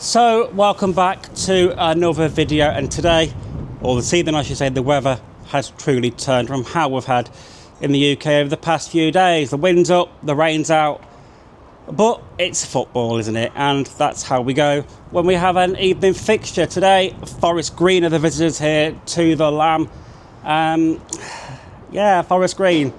So welcome back to another video, and today, or this evening I should say, the weather has truly turned from how we've had in the UK over the past few days. The wind's up, the rain's out, but it's football, isn't it? And that's how we go when we have an evening fixture. Today, Forest Green are the visitors here to the Lamb. Forest Green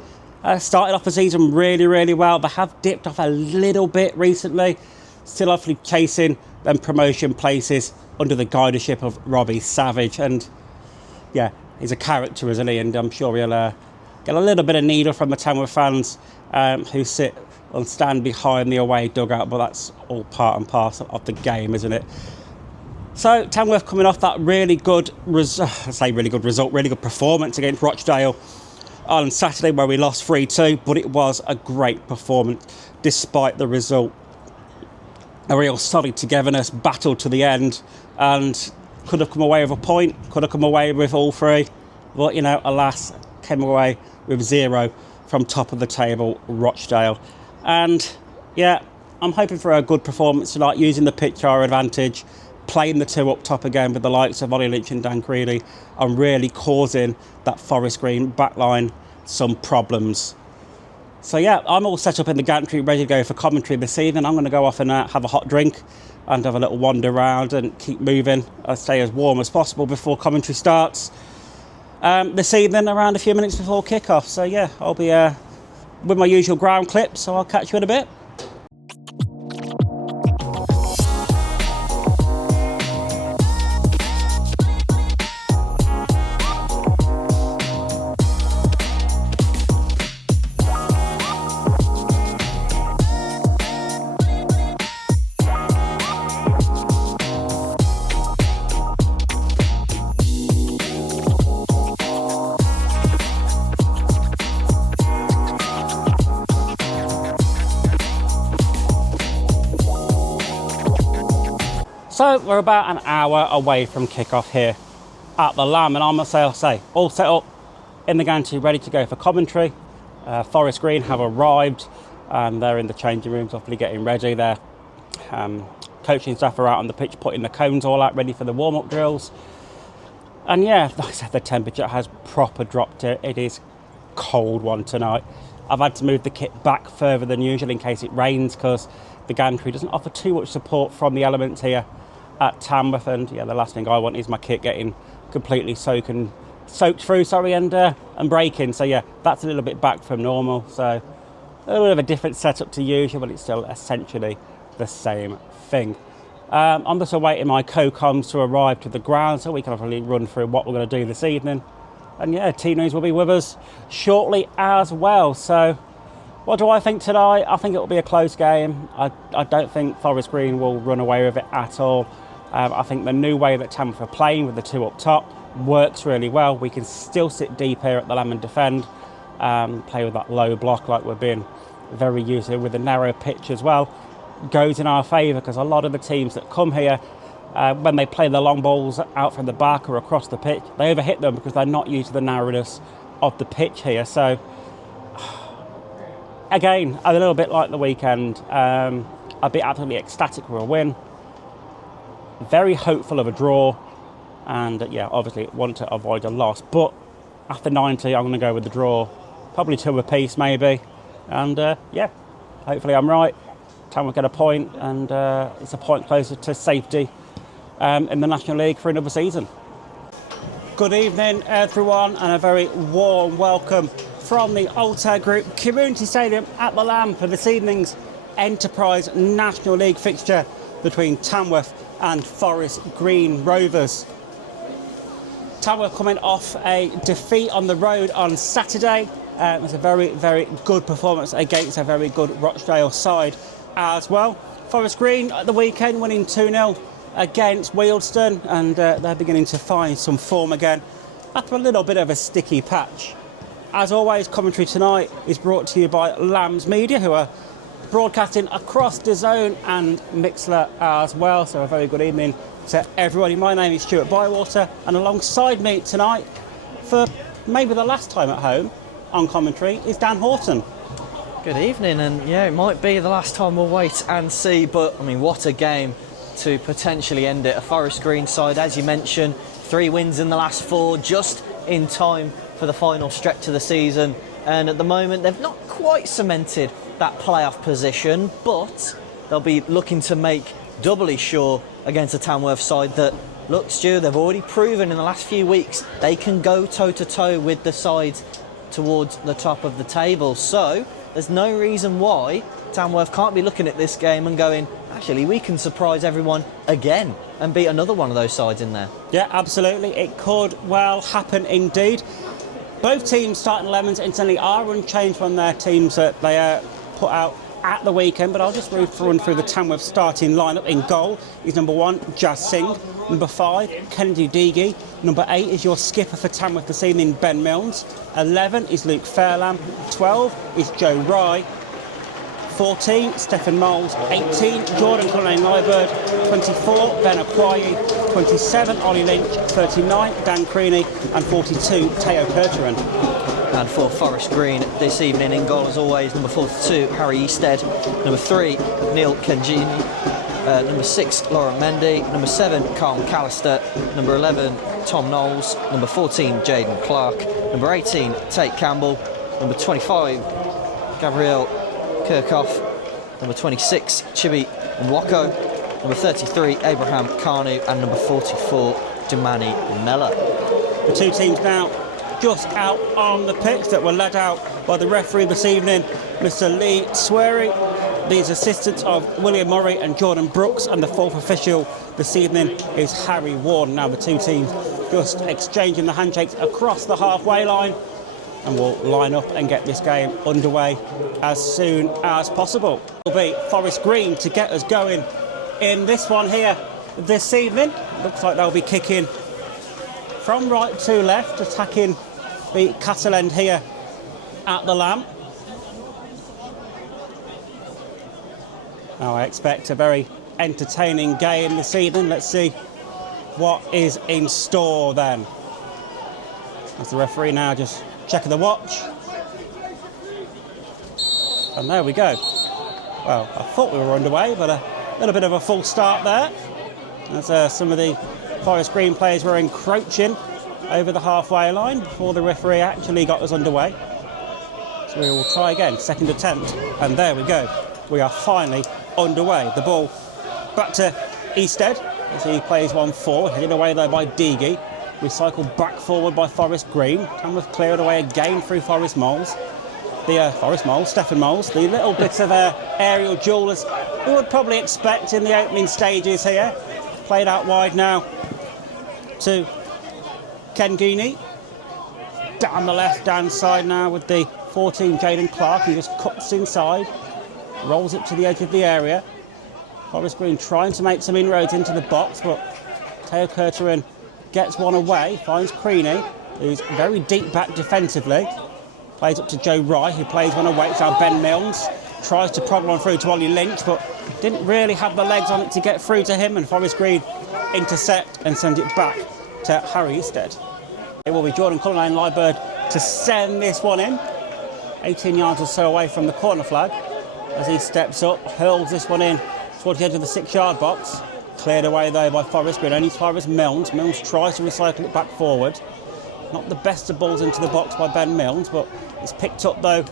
started off the season really well. They have dipped off a little bit recently, still obviously chasing them promotion places under the guidership of Robbie Savage. And yeah, he's a character, isn't he? And I'm sure he'll get a little bit of needle from the Tamworth fans who sit and stand behind the away dugout, but that's all part and parcel of the game, isn't it? So Tamworth coming off that really good performance against Rochdale on Saturday, where we lost 3-2, but it was a great performance despite the result. A real solid togetherness, battle to the end, and could have come away with a point, could have come away with all three, but alas, came away with 0 from top of the table Rochdale. And yeah, I'm hoping for a good performance tonight, using the pitch to our advantage, playing the two up top again with the likes of Ollie Lynch and Dan Creedy, and really causing that Forest Green backline some problems. So yeah, I'm all set up in the gantry, ready to go for commentary this evening. I'm going to go off and have a hot drink and have a little wander around and keep moving. I'll stay as warm as possible before commentary starts this evening, around a few minutes before kick-off. So yeah, I'll be with my usual ground clip, so I'll catch you in a bit. So we're about an hour away from kick-off here at the Lamb, and I'll say all set up in the gantry, ready to go for commentary. Forest Green have arrived and they're in the changing rooms, hopefully getting ready. Their coaching staff are out on the pitch, putting the cones all out, ready for the warm-up drills. And yeah, like I said, the temperature has proper dropped. It is cold one tonight. I've had to move the kit back further than usual in case it rains, because the gantry doesn't offer too much support from the elements here at Tamworth. And yeah, the last thing I want is my kit getting completely soaked through, and breaking. So yeah, that's a little bit back from normal. So a little bit of a different setup to usual, but it's still essentially the same thing. I'm just awaiting my co-coms to arrive to the ground so we can really run through what we're going to do this evening. And yeah, Team News will be with us shortly as well. So what do I think tonight? I think it will be a close game. I don't think Forest Green will run away with it at all. I think the new way that Tamworth are playing with the two up top works really well. We can still sit deep here at the Lamb and defend, play with that low block like we've been very used to, with a narrow pitch as well. Goes in our favour, because a lot of the teams that come here, when they play the long balls out from the back or across the pitch, they overhit them because they're not used to the narrowness of the pitch here. So again, a little bit like the weekend, I'd be absolutely ecstatic for a win. Very hopeful of a draw, and yeah, obviously want to avoid a loss. But after 90, I'm going to go with the draw, probably 2 apiece maybe. And yeah, hopefully I'm right. Tamworth get a point, and it's a point closer to safety in the National League for another season. Good evening, everyone, and a very warm welcome from the Altair Group Community Stadium at the Lamb for this evening's Enterprise National League fixture between Tamworth and Forest Green Rovers. Tamworth coming off a defeat on the road on Saturday. It was a very good performance against a very good Rochdale side as well. Forest Green at the weekend winning 2-0 against Wealdstone, and they're beginning to find some form again after a little bit of a sticky patch. As always, commentary tonight is brought to you by Lambs Media, who are broadcasting across DAZN and Mixlr as well. So a very good evening to everybody. My name is Stuart Bywater, and alongside me tonight, for maybe the last time at home on commentary, is Dan Horton. Good evening, and yeah, it might be the last time, we'll wait and see, but I mean, what a game to potentially end it. A Forest Green side, as you mentioned, 3 wins in the last 4, just in time for the final stretch of the season. And at the moment, they've not quite cemented that playoff position, but they'll be looking to make doubly sure against a Tamworth side that, look, Stu, they've already proven in the last few weeks they can go toe-to-toe with the sides towards the top of the table. So there's no reason why Tamworth can't be looking at this game and going, actually, we can surprise everyone again and beat another one of those sides in there. Yeah, absolutely. It could well happen indeed. Both teams' starting 11s instantly are unchanged from their teams that they put out at the weekend, but I'll just run through the Tamworth starting lineup. In goal is number 1, Jazz Singh. Number 5, Kennedy Deegi. Number 8 is your skipper for Tamworth this evening, Ben Milnes. 11 is Luke Fairlamb. 12 is Joe Rye. 14, Stephen Moles. 18, Jordan Cullen-Liebert. 24, Ben Akwayi. 27, Ollie Lynch. 39, Dan Creaney. And 42, Teo Kurteran. And for Forest Green this evening, in goal as always, number 42, Harry Easted. Number 3, Neil Kenjini. Number 6, Lauren Mendy. Number 7, Carl McAllister. Number 11, Tom Knowles. Number 14, Jaden Clark. Number 18, Tate Campbell. Number 25, Gabrielle Kirchhoff. Number 26, Chibi Nwoko. Number 33, Abraham Kanu. And number 44, Dumani Mella. The two teams now just out on the pitch that were led out by the referee this evening, Mr. Lee Swery. These assistants of William Murray and Jordan Brooks, and the 4th official this evening is Harry Warden. Now the two teams just exchanging the handshakes across the halfway line, and we'll line up and get this game underway as soon as possible. It'll be Forest Green to get us going in this one here this evening. Looks like they'll be kicking from right to left, attacking the Castle End here at the Lamb. Now I expect a very entertaining game this evening. Let's see what is in store then. As the referee now just checking the watch. And there we go. Well, I thought we were underway, but a little bit of a false start there. As some of the Forest Green players were encroaching over the halfway line before the referee actually got us underway. So we will try again, second attempt. And there we go. We are finally underway. The ball back to Easted as he plays one forward, headed away though by Deegi. Recycled back forward by Forest Green. Tamworth cleared away again through Forest Moles. Stephen Moles, the little bit of aerial duel as we would probably expect in the opening stages here. Played out wide now to Ken Geeney. Down the left-hand side now with the 14, Jaden Clark, who just cuts inside. Rolls it to the edge of the area. Forest Green trying to make some inroads into the box, but Teo Kurteran gets one away, finds Creaney, who's very deep back defensively. Plays up to Joe Rye, who plays one away. It's now Ben Milnes. Tries to prod one through to Ollie Lynch, but didn't really have the legs on it to get through to him, and Forest Green intercept and send it back to Harry Easted. It will be Jordan Cullen-Liebert to send this one in. 18 yards or so away from the corner flag. As he steps up, hurls this one in towards the edge of the 6-yard box. Cleared away though by Forest Green, only as far as Milnes. Milnes tries to recycle it back forward. Not the best of balls into the box by Ben Milnes, but it's picked up though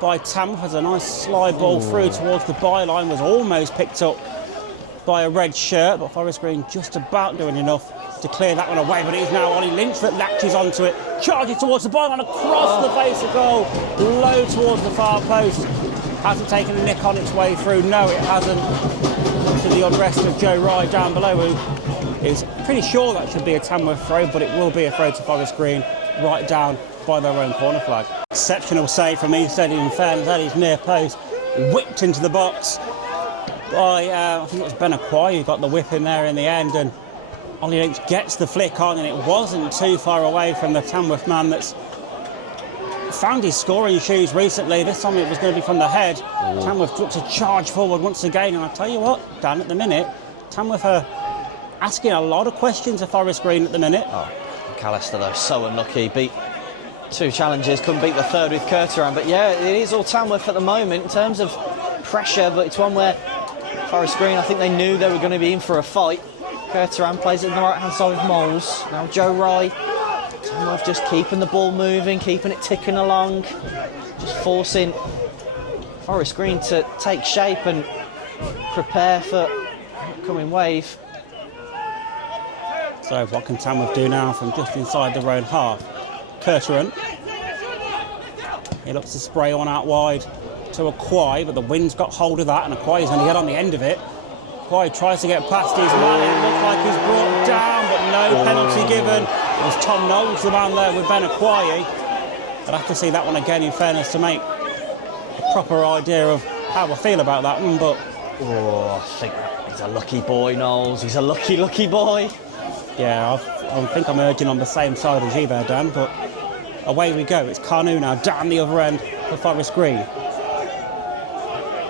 by Tamworth as a nice slide ball through towards the byline. Was almost picked up by a red shirt, but Forest Green just about doing enough to clear that one away. But it is now Ollie Lynch that latches onto it, charges towards the byline, across the face of goal, low towards the far post. Hasn't taken a nick on its way through. No, it hasn't. To the unrest of Joe Rye down below, who is pretty sure that should be a Tamworth throw, but it will be a throw to Forest Green right down by their own corner flag. Exceptional save from Easted in fairness at his near post. Whipped into the box by, I think it was Ben Akwayi who got the whip in there in the end, and Ollie Lynch gets the flick on, and it wasn't too far away from the Tamworth man that's found his scoring shoes recently. This time it was going to be from the head. Tamworth looked to charge forward once again, and I tell you what, Dan, at the minute, Tamworth are asking a lot of questions of Forest Green at the minute. Oh, McAllister though, so unlucky. Beat 2 challenges, couldn't beat the 3rd with Kurteran. But yeah, it is all Tamworth at the moment in terms of pressure, but it's one where Forest Green, I think they knew they were going to be in for a fight. Kurtaran plays it on the right-hand side with Moles. Now Joe Wright. Tamworth just keeping the ball moving, keeping it ticking along. Just forcing Forest Green to take shape and prepare for the upcoming wave. So what can Tamworth do now from just inside their own half? Kurtaran. He looks to spray one out wide to Aquai, but the wind's got hold of that, and Aquai's going to get on the end of it. Aquai tries to get past his man, and it looks like he's brought down, but no penalty given. It was Tom Knowles, the man there with Ben Aquai. I'd have to see that one again, in fairness, to make a proper idea of how I feel about that one, but... Oh, I think he's a lucky boy, Knowles. He's a lucky, lucky boy. Yeah, I think I'm urging on the same side as you there, Dan, but away we go. It's Carnu now, down the other end for Forest Green.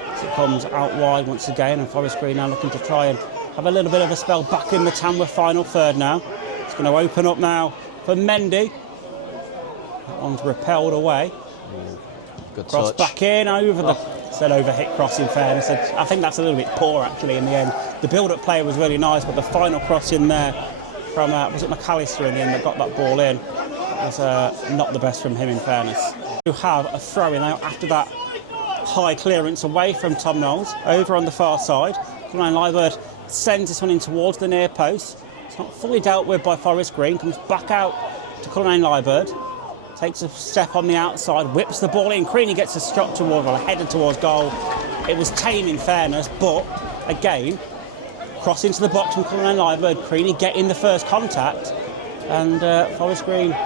As it comes out wide once again, and Forest Green now looking to try and have a little bit of a spell back in the Tamworth final third now. It's going to open up now for Mendy. That one's repelled away. Good Cross touch. back in, over the... Said overhit cross, in fairness. I think that's a little bit poor, actually, in the end. The build-up play was really nice, but the final cross in there from, was it McAllister in the end that got that ball in? Was not the best from him, in fairness. You have a throw-in now after that high clearance away from Tom Knowles, over on the far side. Ryan Liebert sends this one in towards the near post. It's not fully dealt with by Forest Green, comes back out to Cullinane Liebert. Takes a step on the outside, whips the ball in. Creaney gets a shot towards, or a header towards goal. It was tame, in fairness, but again, cross into the box from Cullinane Liebert. Creaney getting the first contact, and Forest Green,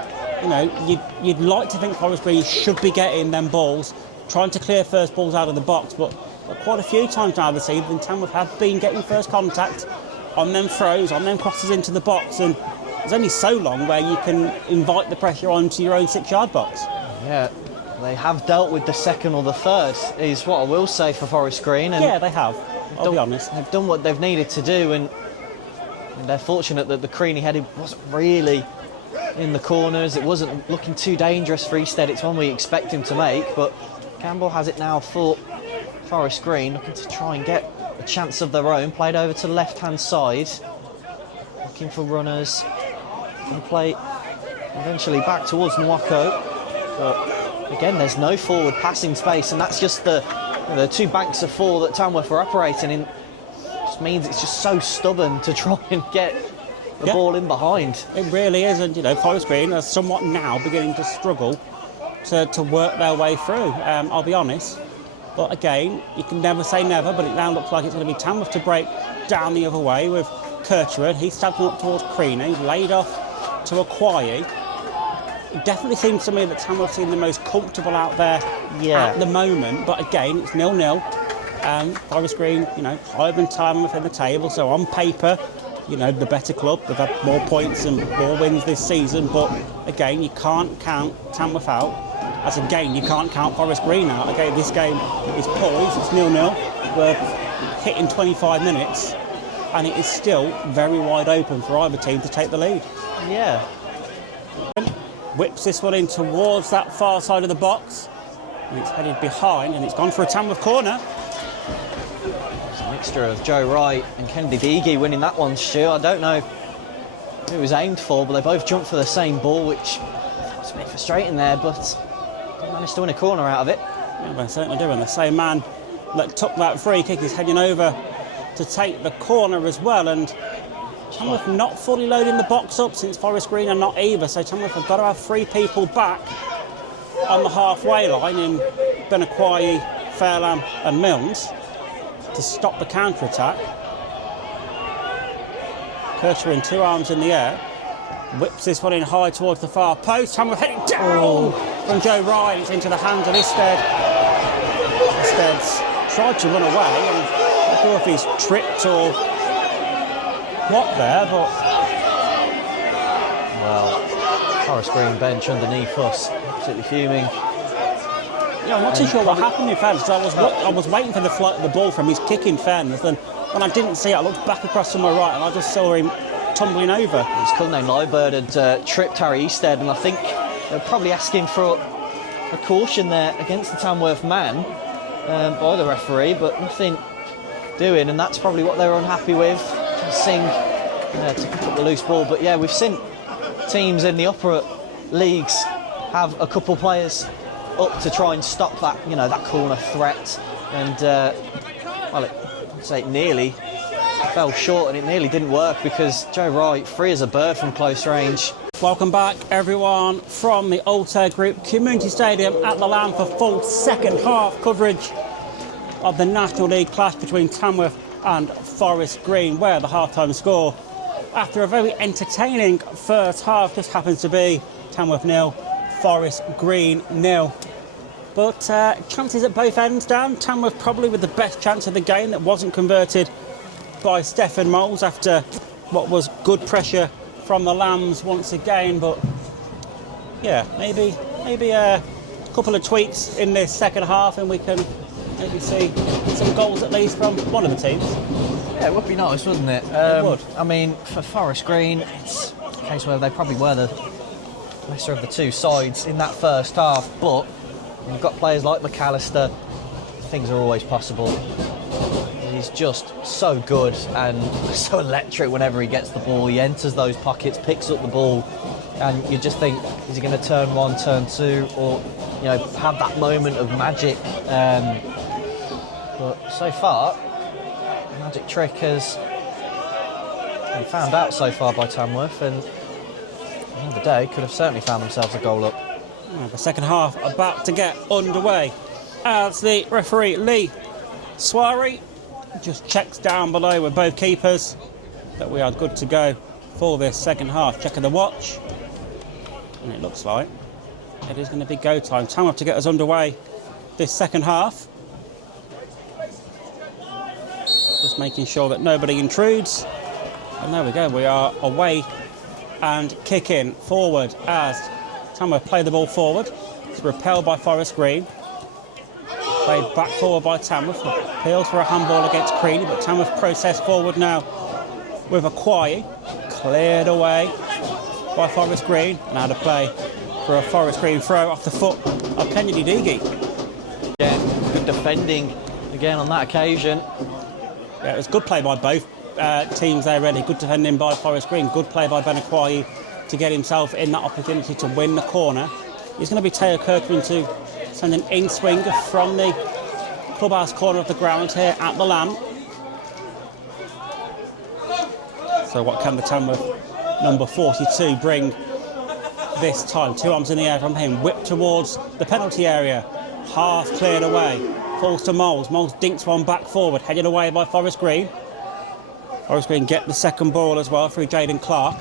you know, you'd like to think Forest Green should be getting them balls, trying to clear first balls out of the box, but quite a few times now this evening, Tamworth have been getting first contact on them throws, on them crosses into the box, and there's only so long where you can invite the pressure onto your own 6-yard box. Yeah, they have dealt with the second or the third, is what I will say for Forest Green. And yeah, they have. I'll be honest. They've done what they've needed to do, and they're fortunate that the Creaney header wasn't really in the corners. It wasn't looking too dangerous for Easted. It's one we expect him to make, but Campbell has it now for Forest Green, looking to try and get a chance of their own. Played over to the left-hand side, looking for runners. And play eventually back towards Nwako, but again there's no forward passing space, and that's just the two banks of four that Tamworth are operating in. Just means it's just so stubborn to try and get the ball in behind. It really is, and you know, Forest Green are somewhat now beginning to struggle to work their way through. I'll be honest, but again, you can never say never, but it now looks like it's going to be Tamworth to break down the other way with Kurtaran. He's stepping up towards Creaney, laid off to Aquai. It definitely seems to me that Tamworth seem the most comfortable out there at the moment, but again, it's 0-0. Forest Green, you know, higher than Tamworth in the table, so on paper, you know, the better club. They've had more points and more wins this season, but again, you can't count Tamworth out. As again, you can't count Forest Green out. Again, this game is poised, it's 0-0. We're hitting 25 minutes, and it is still very wide open for either team to take the lead. Yeah. Whips this one in towards that far side of the box, and it's headed behind, and it's gone for a Tamworth corner. It's a mixture of Joe Wright and Kennedy Beege winning that one, Stu. I don't know who it was aimed for, but they both jumped for the same ball, which was a bit frustrating there, but they managed to win a corner out of it. Yeah, they certainly do, and the same man that took that free kick is heading over to take the corner as well, and Tamworth not fully loading the box up since Forest Green are not either, so Tamworth have got to have 3 people back on the halfway line in Benaquai, Fairlam and Milnes to stop the counter-attack. Kurtaran, 2 arms in the air, whips this one in high towards the far post. Tamworth heading down from Joe Ryan. It's into the hands of Isted. Isted's tried to run away, and I'm not sure if he's tripped or what there, but... Well, Forest Green bench underneath us, absolutely fuming. Yeah, I'm not too sure what happened in fairness. I was waiting for the flight of the ball from his kick in fairness, then when I didn't see it, I looked back across to my right and I just saw him tumbling over. It was Cullinane Liebert had tripped Harry Easted, and I think they're probably asking for a caution there against the Tamworth man by the referee, but nothing doing, and that's probably what they were unhappy with. Singh to pick up the loose ball. But yeah, we've seen teams in the upper leagues have a couple players up to try and stop that, that corner threat. And I'd say it nearly fell short, and it nearly didn't work because Joe Wright, free as a bird from close range. Welcome back, everyone, from the Altair Group Community Stadium at the Lamb for full second half coverage of the National League clash between Tamworth and Forest Green, where the half-time score, after a very entertaining first half, just happens to be Tamworth 0, Forest Green 0. But chances at both ends, Dan. Tamworth probably with the best chance of the game that wasn't converted by Stefan Moles after what was good pressure from the Lambs once again. But yeah, maybe a couple of tweaks in this second half and we can maybe see some goals at least from one of the teams. Yeah, it would be nice, wouldn't it? It would. I mean, for Forest Green, it's a case where they probably were the lesser of the two sides in that first half, but you've got players like McAllister, things are always possible. He's just so good and so electric whenever he gets the ball. He enters those pockets, picks up the ball, and you just think, is he going to turn one, turn two, or have that moment of magic? But so far, the magic trick has been found out so far by Tamworth, and another day could have certainly found themselves a goal up. The second half about to get underway as the referee Lee Swari just checks down below with both keepers that we are good to go for this second half. Checking the watch, and it looks like it is going to be go time. Tamworth to get us underway this second half. Just making sure that nobody intrudes. And there we go, we are away and kicking forward as Tamworth play the ball forward. It's repelled by Forest Green. Played back forward by Tamworth. Appeals for a handball against Creaney, but Tamworth process forward now with Aquai. Cleared away by Forest Green. And now to play for a Forest Green throw off the foot of Kennedy Digi. Again, good defending again on that occasion. Yeah, it was good play by both teams there, really. Good defending by Forest Green. Good play by Ben Aquai to get himself in that opportunity to win the corner. It's going to be Taylor Kirkman to send an in-swing from the clubhouse corner of the ground here at the Lamb. So what can the Tamworth number 42 bring this time? Two arms in the air from him, whipped towards the penalty area, half cleared away, falls to Moles. Moles dinks one back forward, headed away by Forest Green. Forest Green get the second ball as well through Jaden Clark.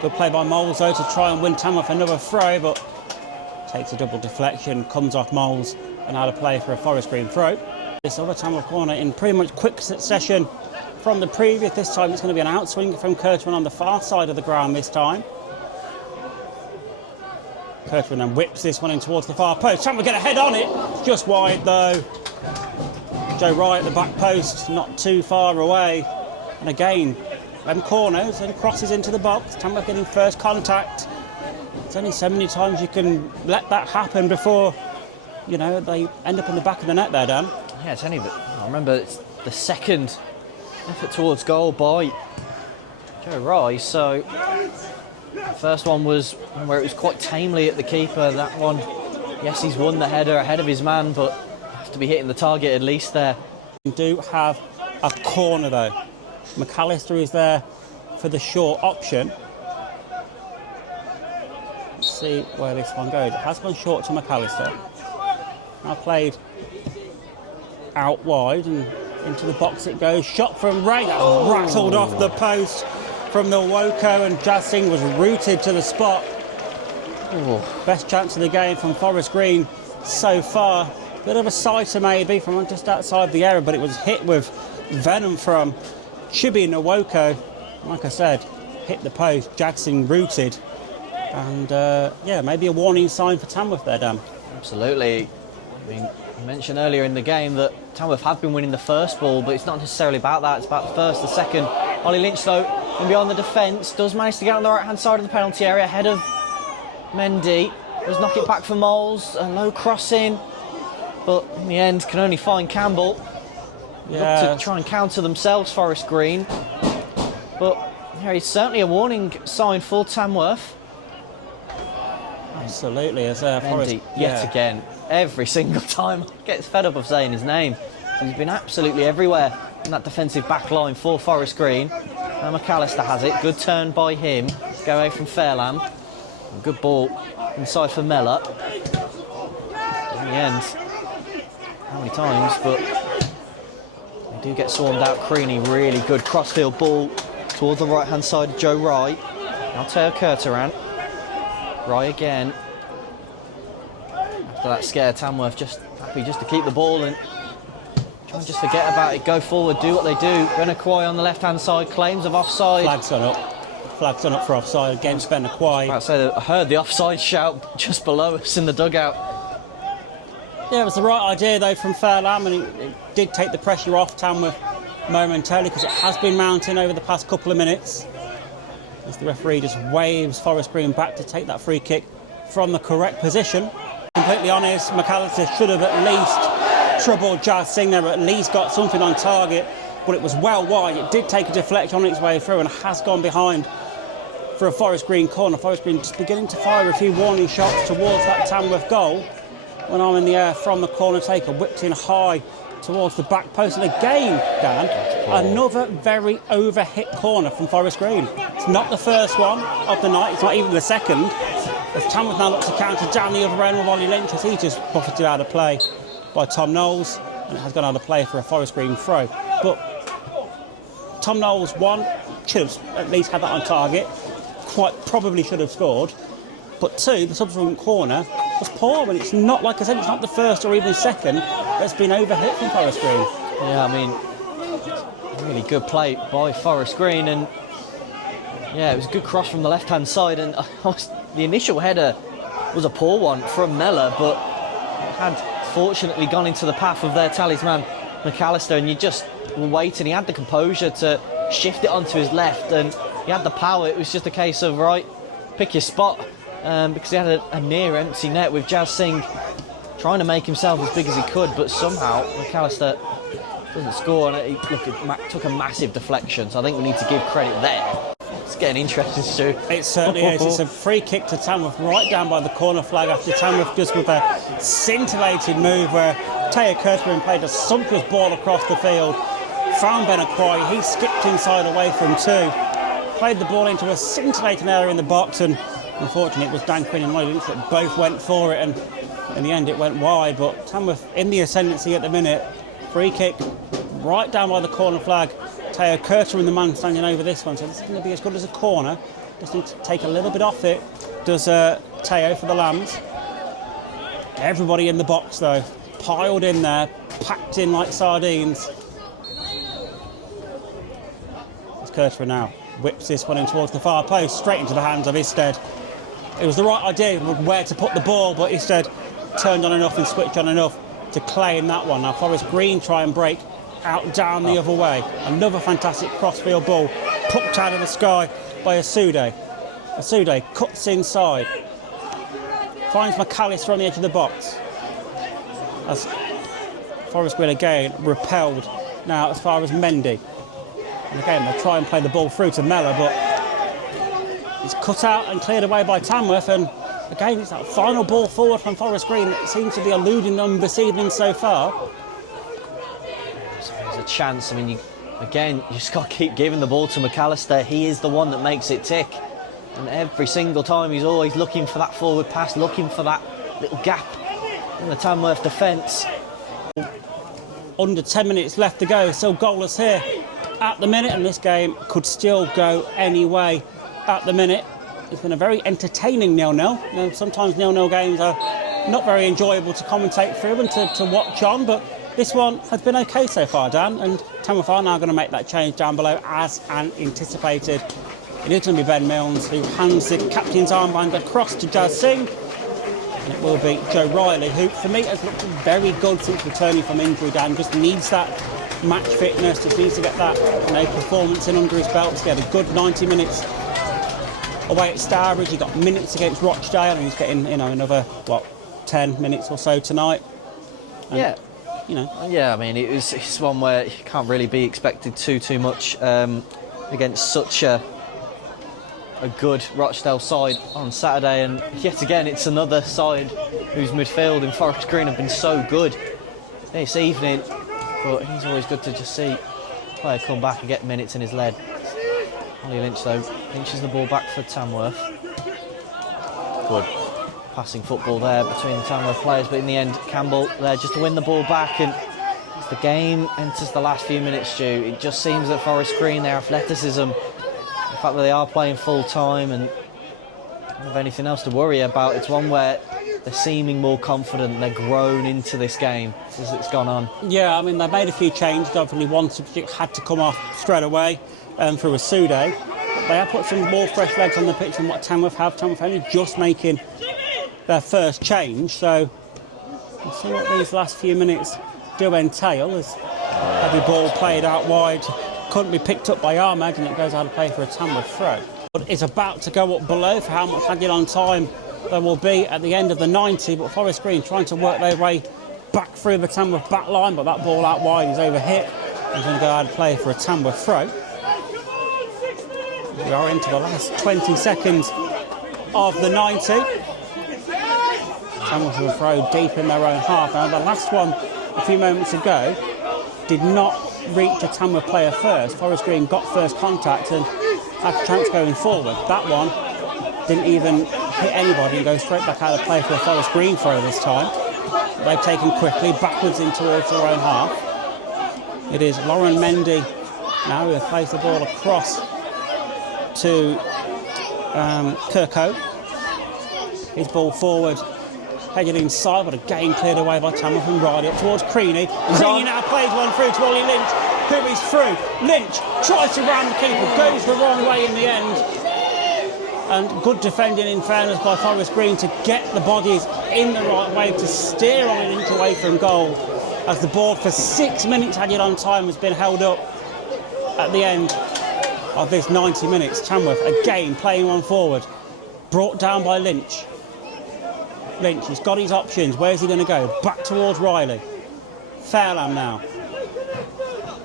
Good play by Moles though to try and win Tamworth another throw, but takes a double deflection, comes off Moles, and out of play for a Forest Green throw. This other Tamworth corner in pretty much quick succession from the previous. This time it's going to be an outswing from Kirchman on the far side of the ground this time. Kirchman then whips this one in towards the far post. Tamworth get a head on it, just wide though. Joe Wright at the back post, not too far away. And again, them corners and crosses into the box. Tamworth getting first contact. There's only so many times you can let that happen before, they end up in the back of the net there, Dan. Yeah, it's only I remember it's the second effort towards goal by Joe Rice. So the first one was where it was quite tamely at the keeper. That one, yes, he's won the header ahead of his man, but has to be hitting the target at least there. We do have a corner though. McAllister is there for the short option. Let's see where this one goes. It has gone short to McAllister. Now played out wide and into the box it goes. Shot from Ray, that's rattled off the post from the Woko, and Jazz Singh was rooted to the spot. Best chance of the game from Forest Green so far. Bit of a sighter maybe from just outside the area, but it was hit with venom from Chibi Nwoko. Like I said, hit the post, Jackson rooted, and maybe a warning sign for Tamworth there, Dan. Absolutely. I mean, you mentioned earlier in the game that Tamworth have been winning the first ball, but it's not necessarily about that, it's about the first, the second. Ollie Lynch though, and beyond the defence, does manage to get on the right hand side of the penalty area ahead of Mendy. Does knock it back for Moles, a low crossing, but in the end can only find Campbell. look to try and counter themselves, Forest Green. But it's certainly a warning sign for Tamworth. Absolutely, as Mendy, yet again, every single time, gets fed up of saying his name. He's been absolutely everywhere in that defensive back line for Forest Green. Now McAllister has it. Good turn by him. Go away from Fairlamb. Good ball inside for Mellor. In the end, how many times? But they do get swarmed out. Creaney, really good crossfield ball towards the right-hand side of Joe Wright. Now Teo Kurtaran. Wright again. After that scare, Tamworth just happy just to keep the ball and try and just forget about it, go forward, do what they do. Benakwai on the left-hand side, claims of offside. Flag's gone up. Flag's gone up for offside against Benakwai. I heard the offside shout just below us in the dugout. Yeah, it was the right idea though from Fairlamb, and it did take the pressure off Tamworth momentarily, because it has been mounting over the past couple of minutes. As the referee just waves Forest Green back to take that free kick from the correct position. Completely honest, McAllister should have at least troubled Jazz Singh there, at least got something on target, but it was well wide. It did take a deflection on its way through and has gone behind for a Forest Green corner. Forest Green just beginning to fire a few warning shots towards that Tamworth goal. When I'm in the air from the corner taker, whipped in high towards the back post, and again, Dan, another very over-hit corner from Forest Green. It's not the first one of the night, it's not even the second. As Tamworth now looks to counter down the other end with Ollie Lynch, as he just buffeted out of play by Tom Knowles, and it has gone out of play for a Forest Green throw. But Tom Knowles, one, should have at least had that on target, quite probably should have scored. But two, the subsequent corner was poor, and it's not, like I said, it's not the first or even second that's been overhit from Forest Green. Yeah, I mean, really good play by Forest Green, and yeah, it was a good cross from the left-hand side, and the initial header was a poor one from Mellor, but had fortunately gone into the path of their talisman, McAllister, and you just were waiting. He had the composure to shift it onto his left, and he had the power. It was just a case of, right, pick your spot, because he had a near empty net with Jazz Singh trying to make himself as big as he could, but somehow McAllister doesn't score, and it took a massive deflection, so I think we need to give credit there. It's getting interesting, Stu. It certainly is. It's a free kick to Tamworth right down by the corner flag, after Tamworth just with a scintillating move where Teo Kurtaran played a sumptuous ball across the field, found Benakwai, he skipped inside away from two, played the ball into a scintillating area in the box, and unfortunately it was Dan Quinn and Ollie Lynch that both went for it, and in the end it went wide. But Tamworth in the ascendancy at the minute. Free kick right down by the corner flag. Teo Kurtaran, the man standing over this one, so this is going to be as good as a corner. Just need to take a little bit off it. Does Teo for the Lambs. Everybody in the box though, piled in there, packed in like sardines. It's Kurtaran now. Whips this one in towards the far post, straight into the hands of Isted. It was the right idea where to put the ball, but Isted turned on enough and switched on enough to claim that one. Now Forest Green try and break out down the other way. Another fantastic crossfield ball plucked out of the sky by Asude. Asude cuts inside, finds McAllister on the edge of the box. As Forest Green again repelled now as far as Mendy. And again, they'll try and play the ball through to Mellor, but it's cut out and cleared away by Tamworth, and again, it's that final ball forward from Forest Green that seems to be eluding them this evening so far. So there's a chance. I mean, you just got to keep giving the ball to McAllister. He is the one that makes it tick. And every single time, he's always looking for that forward pass, looking for that little gap in the Tamworth defence. Under 10 minutes left to go, still goalless here at the minute, and this game could still go any way at the minute. It's been a very entertaining 0-0. You know, sometimes 0-0 games are not very enjoyable to commentate through and to watch on, but this one has been okay so far, Dan, and Tamworth are now going to make that change down below as anticipated. It is going to be Ben Milnes who hands the captain's armband across to Jazz Singh, and it will be Joe Riley, who for me has looked very good since returning from injury, Dan. Just needs that match fitness, just needs to get that performance in under his belt to get a good 90 minutes away at Starbridge. He got minutes against Rochdale, and he's getting another 10 minutes or so tonight. And yeah, you know. Yeah, I mean, it's one where you can't really be expected too much against such a good Rochdale side on Saturday, and yet again it's another side whose midfield in Forest Green have been so good this evening, but he's always good to just see a player come back and get minutes in his lead. Ollie Lynch though, inches the ball back for Tamworth. Good passing football there between the Tamworth players, but in the end Campbell there just to win the ball back, and as the game enters the last few minutes, Stu, it just seems that Forest Green, their athleticism, the fact that they are playing full time and don't have anything else to worry about, it's one where they're seeming more confident, they're grown into this game as it's gone on. Yeah, I mean, they made a few changes. Obviously, one substitute had to come off straight away for Asude. They have put some more fresh legs on the pitch than what Tamworth have. Tamworth only just making their first change, so we'll see what these last few minutes do entail, as every ball played out wide couldn't be picked up by Ahmed, and it goes out of play for a Tamworth throw. But it's about to go up below for how much added on time there will be at the end of the 90, but Forest Green trying to work their way back through the Tamworth back line, but that ball out wide is overhit. He's going to go out of play for a Tamworth throw. We are into the last 20 seconds of the 90. Tamworth will throw deep in their own half. Now, the last one a few moments ago did not reach a Tamworth player first. Forest Green got first contact and had a chance going forward. That one didn't even hit anybody and go straight back out of play for a Forest Green throw this time. They've taken quickly backwards in towards their own half. It is Lauren Mendy now who has placed the ball across to Kirko. His ball forward, headed inside, but again cleared away by Tamworth and Riley up towards Creaney. Creaney now plays one through to Ollie Lynch, who is through. Lynch tries to round the keeper, goes the wrong way in the end. And good defending, in fairness, by Forest Green to get the bodies in the right way to steer Ollie Lynch away from goal, as the ball for 6 minutes added on time has been held up at the end of this 90 minutes. Tamworth again playing one forward, brought down by Lynch. Lynch has got his options. Where's he going to go? Back towards Riley. Fairlam now.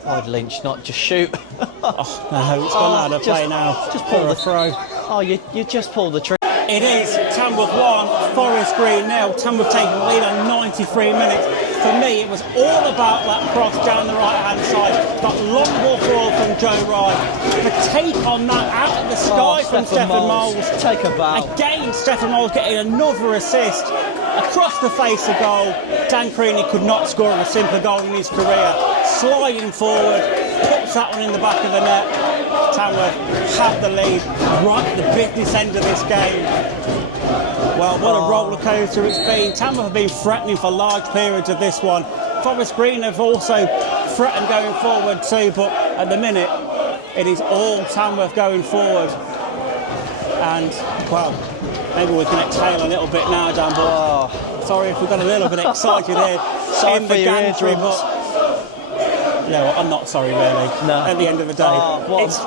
Why would Lynch not just shoot? Oh no, it's gone out of play now. Just pull the throw. Oh, you just pulled the trigger. It is Tamworth 1, Forest Green nil. Tamworth taking the lead on 93 minutes. For me, it was all about that cross down the right-hand side. That long ball forward from Joe Wright. The take on that out of the sky from Stefan Moles. Take a bow. Again, Stefan Moles getting another assist across the face of goal. Dan Creaney could not score a simpler goal in his career. Sliding forward, puts that one in the back of the net. Tamworth have the lead right at the business end of this game. Well, what a roller coaster it's been. Tamworth have been threatening for large periods of this one. Forest Green have also threatened going forward too, but at the minute it is all Tamworth going forward. And well, maybe we can exhale a little bit now, Dan, but sorry if we got a little bit excited here in the gantry, but no, I'm not sorry really. No. At the end of the day,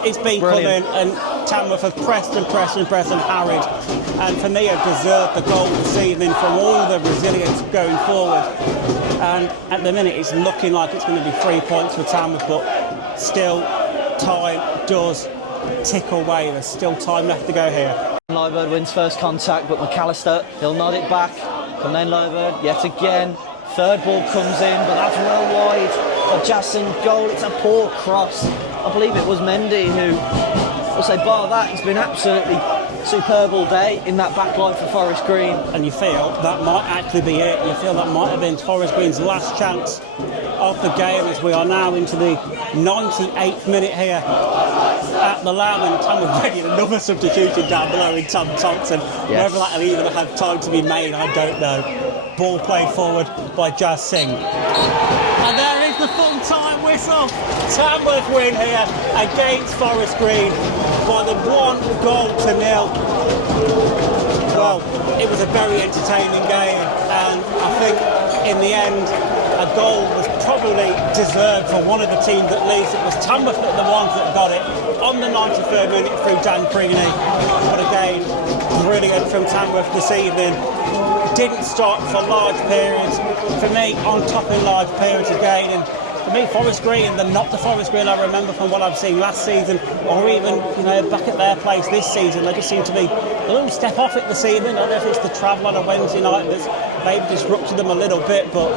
it's been coming, and Tamworth have pressed and pressed and pressed and harried, and for me have deserved the goal this evening from all the resilience going forward. And at the minute it's looking like it's going to be 3 points for Tamworth, but still time does tick away. There's still time left to go here. Lobird wins first contact, but McAllister, he'll nod it back, and then Lobird yet again. Third ball comes in, but that's well wide of Jackson goal. It's a poor cross. I believe it was Mendy who, we'll say, bar that, it's been absolutely superb all day in that back line for Forest Green. And you feel that might actually be it. You feel that might have been Forest Green's last chance of the game, as we are now into the 98th minute here at the Lamb, and Tamworth ready another substitution down below in Tom Thompson. Yes. Whether that'll even have had time to be made, I don't know. Ball played forward by Jazz Singh. And there is the full-time whistle. Tamworth win here against Forest Green by the 1-0. Well, it was a very entertaining game, and I think in the end a goal was probably deserved for one of the teams at least. It was Tamworth that the ones that got it on the 93rd minute through Dan Creaney. But again, brilliant from Tamworth this evening. Didn't stop for large periods. For me, on top in large periods again. And for me, Forest Green, they're not the Forest Green I remember from what I've seen last season, or even back at their place this season. They just seem to be a little step off it this evening. I don't know if it's the travel on a Wednesday night that's maybe disrupted them a little bit, but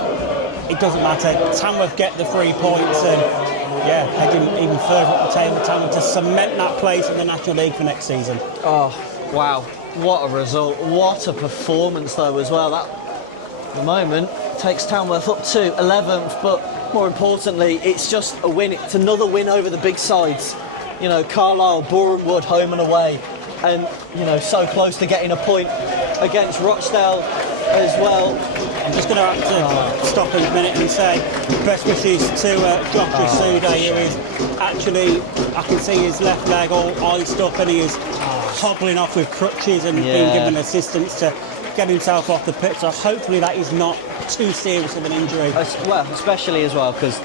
it doesn't matter. Tamworth get the 3 points and heading even further up the table, Tamworth to cement that place in the National League for next season. Oh, wow. What a result. What a performance though as well. That, at the moment, takes Tamworth up to 11th, but more importantly, it's just a win. It's another win over the big sides. Carlisle, Boreham Wood, home and away. And, so close to getting a point against Rochdale as well. I'm just going to have to stop in a minute and say best wishes to Joshua Suda, who is actually, I can see his left leg all iced up and he is hobbling off with crutches and being given assistance to get himself off the pitch. So hopefully that is not too serious of an injury. Well, especially as well because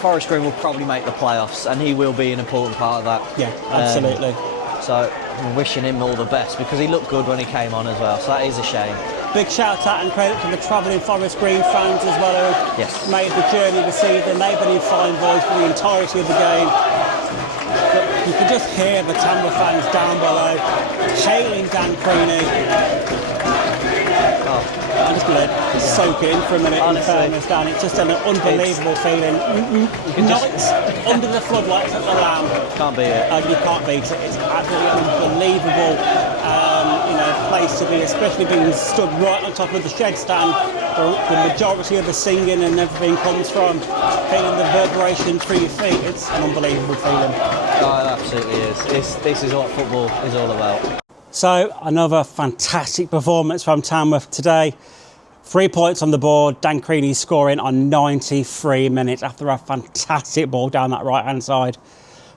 Forest Green will probably make the playoffs and he will be an important part of that. Yeah, absolutely. So I'm wishing him all the best because he looked good when he came on as well. So that is a shame. Big shout out and credit to the travelling Forest Green fans as well who made the journey this evening. They've been in fine voice for the entirety of the game. But you can just hear the Tamworth fans down below hailing Dan Creaney. I'm just going to soak it in for a minute. Honestly. In fairness, Dan. It's just an unbelievable feeling. Nights under the floodlights at the Lamb. Can't beat it. You can't beat it. It's absolutely unbelievable place to be, especially being stood right on top of the shed stand. The majority of the singing and everything comes from feeling the reverberation through your feet. It's an unbelievable feeling. Oh, it absolutely is. This is what football is all about. So, another fantastic performance from Tamworth today. 3 points on the board. Dan Creaney scoring on 93 minutes after a fantastic ball down that right-hand side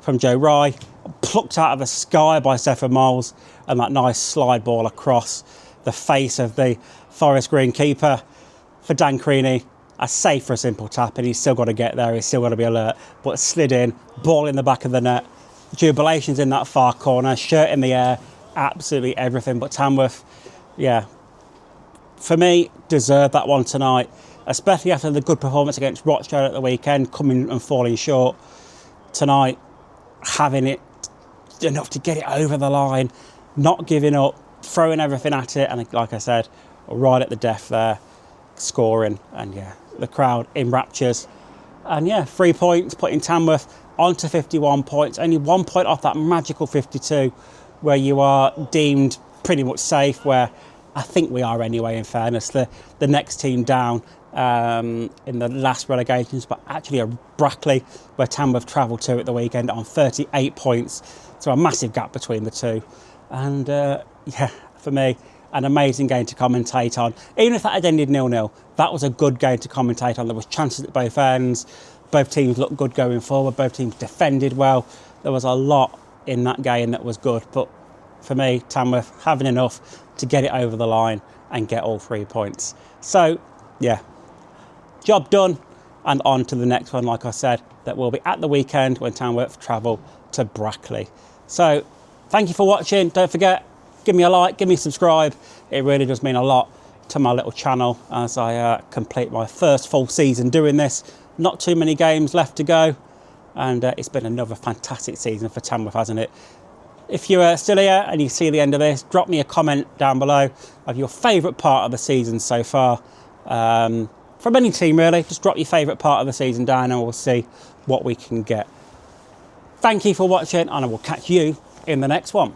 from Joe Rye. Plucked out of the sky by Stephen Moles and that nice slide ball across the face of the Forest Green keeper for Dan Creaney. A safe for a simple tap and he's still got to get there. He's still got to be alert. But slid in, ball in the back of the net. Jubilations in that far corner, shirt in the air. Absolutely everything. But Tamworth, for me, deserved that one tonight, especially after the good performance against Rochdale at the weekend, coming and falling short. Tonight, having it enough to get it over the line, not giving up, throwing everything at it, and like I said, right at the death there, scoring, and the crowd in raptures. And 3 points, putting Tamworth onto 51 points, only 1 point off that magical 52, where you are deemed pretty much safe, where I think we are anyway, in fairness. The next team down in the last relegations, but actually a Brackley, where Tamworth travelled to at the weekend on 38 points. So a massive gap between the two. And for me, an amazing game to commentate on. Even if that had ended 0-0, that was a good game to commentate on. There was chances at both ends. Both teams looked good going forward. Both teams defended well. There was a lot in that game that was good. But for me, Tamworth having enough to get it over the line and get all 3 points. So, job done, and on to the next one, like I said, that will be at the weekend when Tamworth travel to Brackley. So, thank you for watching. Don't forget, give me a like, give me a subscribe. It really does mean a lot to my little channel as I complete my first full season doing this. Not too many games left to go, and it's been another fantastic season for Tamworth, hasn't it? If you're still here and you see the end of this, drop me a comment down below of your favourite part of the season so far. From any team really, just drop your favourite part of the season down and we'll see what we can get. Thank you for watching and I will catch you in the next one.